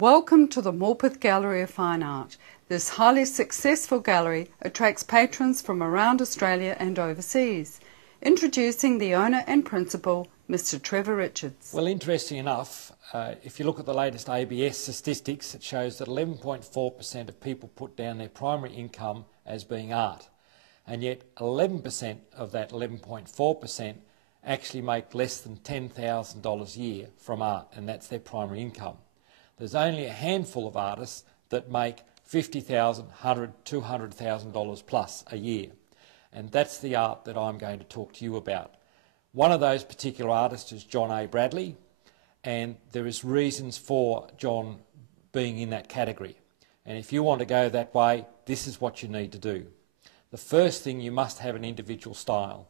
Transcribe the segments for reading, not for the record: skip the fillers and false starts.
Welcome to the Morpeth Gallery of Fine Art. This highly successful gallery attracts patrons from around Australia and overseas. Introducing the owner and principal, Mr. Trevor Richards. Well, interesting enough, if you look at the latest ABS statistics, it shows that 11.4% of people put down their primary income as being art. And yet 11% of that 11.4% actually make less than $10,000 a year from art, and that's their primary income. There's only a handful of artists that make $50,000, $100,000, $200,000 plus a year. And that's the art that I'm going to talk to you about. One of those particular artists is John A. Bradley, and there is reasons for John being in that category. And if you want to go that way, this is what you need to do. The first thing, you must have an individual style.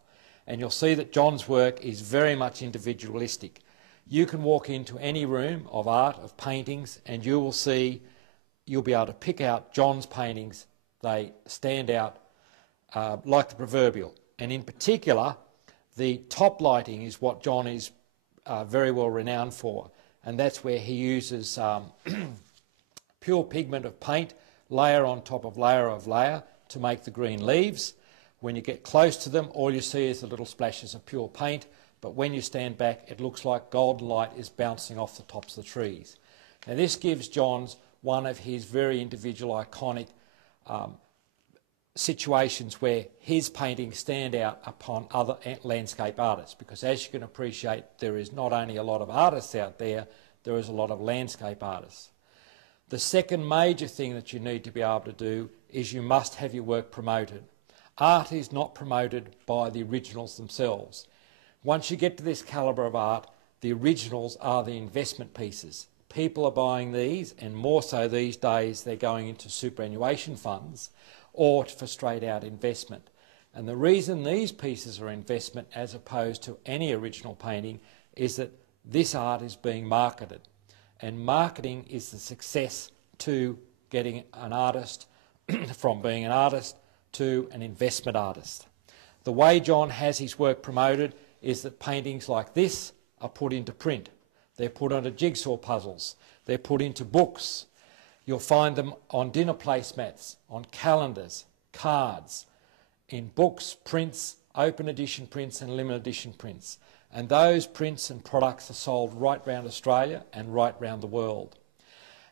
And you'll see that John's work is very much individualistic. You can walk into any room of art, of paintings, and you will see, you'll be able to pick out John's paintings. They stand out like the proverbial. And in particular, the top lighting is what John is very well renowned for. And that's where he uses pure pigment of paint, layer on top of layer to make the green leaves. When you get close to them, all you see is the little splashes of pure paint. But when you stand back, it looks like golden light is bouncing off the tops of the trees. Now this gives John's one of his very individual, iconic situations where his paintings stand out upon other landscape artists. Because as you can appreciate, there is not only a lot of artists out there, there is a lot of landscape artists. The second major thing that you need to be able to do is you must have your work promoted. Art is not promoted by the originals themselves. Once you get to this calibre of art, the originals are the investment pieces. People are buying these, and more so these days they're going into superannuation funds or for straight out investment. And the reason these pieces are investment as opposed to any original painting is that this art is being marketed. And marketing is the success to getting an artist from being an artist to an investment artist. The way John has his work promoted is that paintings like this are put into print. They're put onto jigsaw puzzles. They're put into books. You'll find them on dinner placemats, on calendars, cards, in books, prints, open edition prints and limited edition prints. And those prints and products are sold right round Australia and right round the world.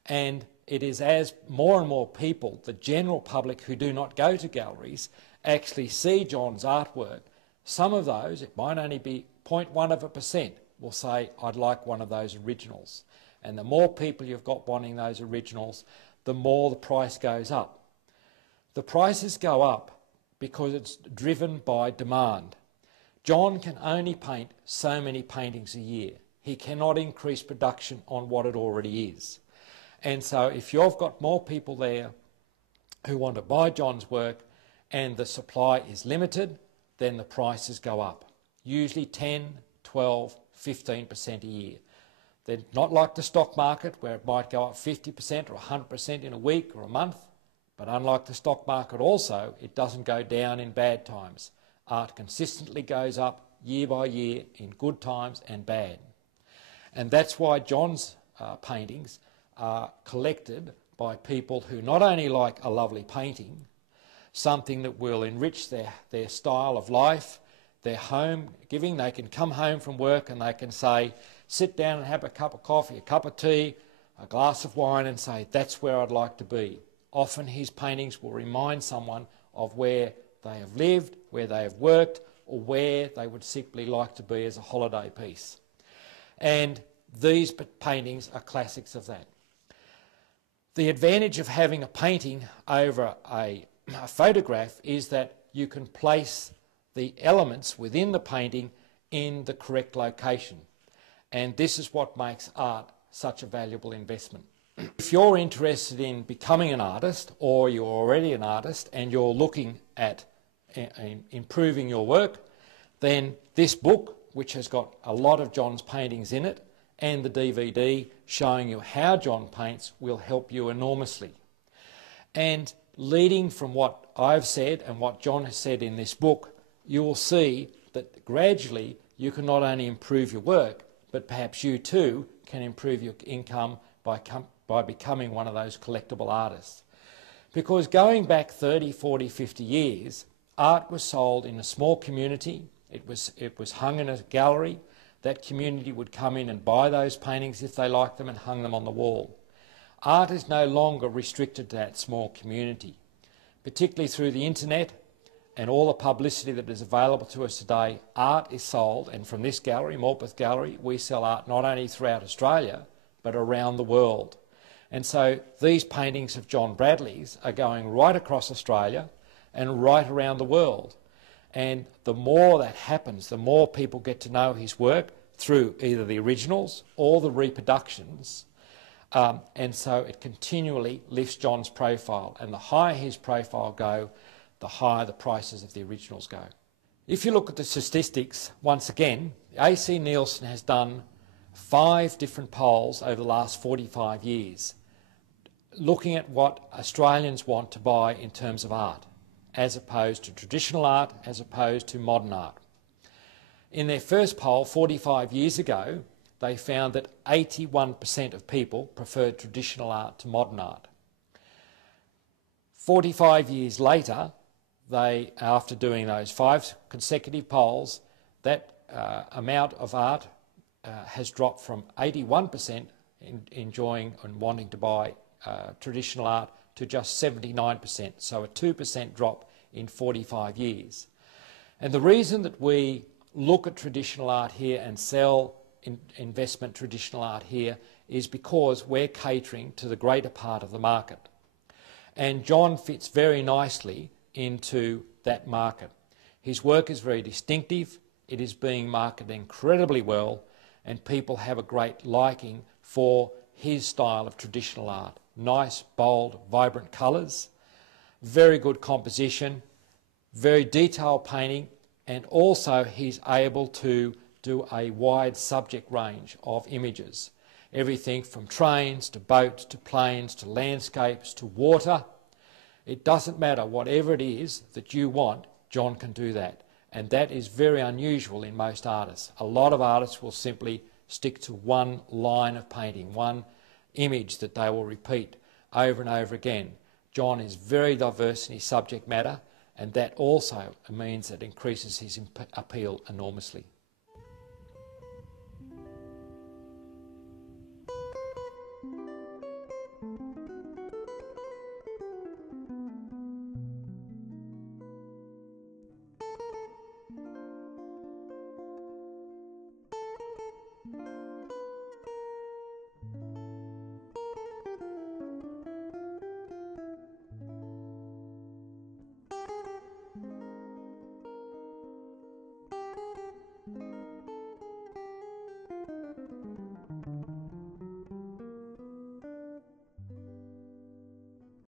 And it is as more and more people, the general public who do not go to galleries, actually see John's artwork. Some of those, it might only be 0.1%, will say, I'd like one of those originals. And the more people you've got wanting those originals, the more the price goes up. The prices go up because it's driven by demand. John can only paint so many paintings a year. He cannot increase production on what it already is. And so if you've got more people there who want to buy John's work and the supply is limited, then the prices go up. Usually 10, 12, 15% a year. They're not like the stock market where it might go up 50% or 100% in a week or a month. But unlike the stock market also, it doesn't go down in bad times. Art consistently goes up year by year in good times and bad. And that's why John's paintings are collected by people who not only like a lovely painting, something that will enrich their style of life, their home giving. They can come home from work and they can say, sit down and have a cup of coffee, a cup of tea, a glass of wine, and say, that's where I'd like to be. Often his paintings will remind someone of where they have lived, where they have worked, or where they would simply like to be as a holiday piece. And these paintings are classics of that. The advantage of having a painting over a photograph is that you can place the elements within the painting in the correct location. And this is what makes art such a valuable investment. If you're interested in becoming an artist, or you're already an artist and you're looking at improving your work, then this book, which has got a lot of John's paintings in it, and the DVD showing you how John paints, will help you enormously. And leading from what I've said and what John has said in this book, you will see that gradually you can not only improve your work, but perhaps you too can improve your income by becoming one of those collectible artists. Because going back 30, 40, 50 years, art was sold in a small community. It was hung in a gallery. That community would come in and buy those paintings if they liked them and hung them on the wall. Art is no longer restricted to that small community. Particularly through the internet and all the publicity that is available to us today, art is sold, and from this gallery, Morpeth Gallery, we sell art not only throughout Australia, but around the world. And so these paintings of John Bradley's are going right across Australia and right around the world. And the more that happens, the more people get to know his work through either the originals or the reproductions. And so it continually lifts John's profile. And the higher his profile go, the higher the prices of the originals go. If you look at the statistics, once again, AC Nielsen has done 5 different polls over the last 45 years, looking at what Australians want to buy in terms of art, as opposed to traditional art, as opposed to modern art. In their first poll 45 years ago, they found that 81% of people preferred traditional art to modern art. 45 years later, after doing those 5 consecutive polls, that amount of art has dropped from 81% enjoying and wanting to buy traditional art to just 79%, so a 2% drop in 45 years. And the reason that we look at traditional art here and sell investment traditional art here is because we're catering to the greater part of the market. And John fits very nicely into that market. His work is very distinctive, it is being marketed incredibly well, and people have a great liking for his style of traditional art. Nice, bold, vibrant colours, very good composition, very detailed painting, and also he's able to do a wide subject range of images. Everything from trains to boats to planes to landscapes to water. It doesn't matter, whatever it is that you want, John can do that. And that is very unusual in most artists. A lot of artists will simply stick to one line of painting, one image that they will repeat over and over again. John is very diverse in his subject matter, and that also means that increases his appeal enormously.